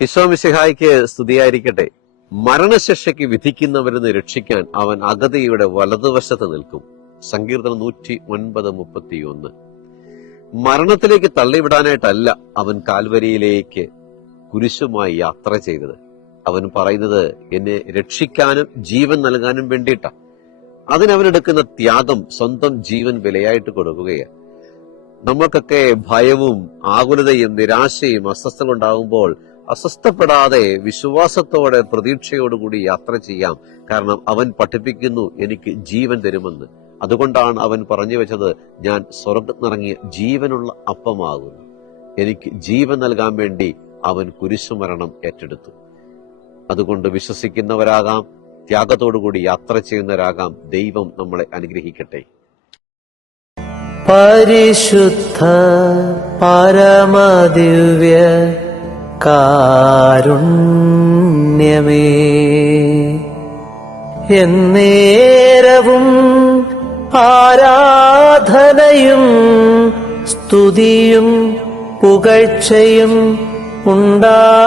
ഈശോ മിശിഹായ്ക്ക് സ്തുതിയായിരിക്കട്ടെ. മരണശിക്ഷയ്ക്ക് വിധിക്കുന്നവരെന്ന് രക്ഷിക്കാൻ അവൻ അഗതിയുടെ വലതുവശത്ത് നിൽക്കും. സങ്കീർത്തനം 109:31. മരണത്തിലേക്ക് തള്ളിവിടാനായിട്ടല്ല അവൻ കാൽവരിയിലേക്ക് കുരിശുമായി യാത്ര ചെയ്തത്. അവൻ പറയുന്നത് എന്നെ രക്ഷിക്കാനും ജീവൻ നൽകാനും വേണ്ടിയിട്ടാ. അതിനവനെടുക്കുന്ന ത്യാഗം സ്വന്തം ജീവൻ വിലയായിട്ട് കൊടുക്കുകയാണ്. നമുക്കൊക്കെ ഭയവും ആകുലതയും നിരാശയും അസ്വസ്ഥത ഉണ്ടാകുമ്പോൾ അസ്വസ്ഥപ്പെടാതെ വിശ്വാസത്തോടെ പ്രതീക്ഷയോടുകൂടി യാത്ര ചെയ്യാം. കാരണം അവൻ പഠിപ്പിക്കുന്നു എനിക്ക് ജീവൻ തരുമെന്ന്. അതുകൊണ്ടാണ് അവൻ പറഞ്ഞു വെച്ചത്, ഞാൻ സ്വർഗ്ഗത്തിനിറങ്ങിയ ജീവനുള്ള അപ്പമാകുന്നു. എനിക്ക് ജീവൻ നൽകാൻ വേണ്ടി അവൻ കുരിശുമരണം ഏറ്റെടുത്തു. അതുകൊണ്ട് വിശ്വസിക്കുന്നവരാകാം, ത്യാഗത്തോടുകൂടി യാത്ര ചെയ്യുന്നവരാകാം. ദൈവം നമ്മളെ അനുഗ്രഹിക്കട്ടെ. പരിശുദ്ധ പരമദിവ്യ കാരുണ്യമേ, എന്നേരവും ആരാധനയും സ്തുതിയും പുകഴ്ചയും ഉണ്ടായിരിക്കട്ടെ.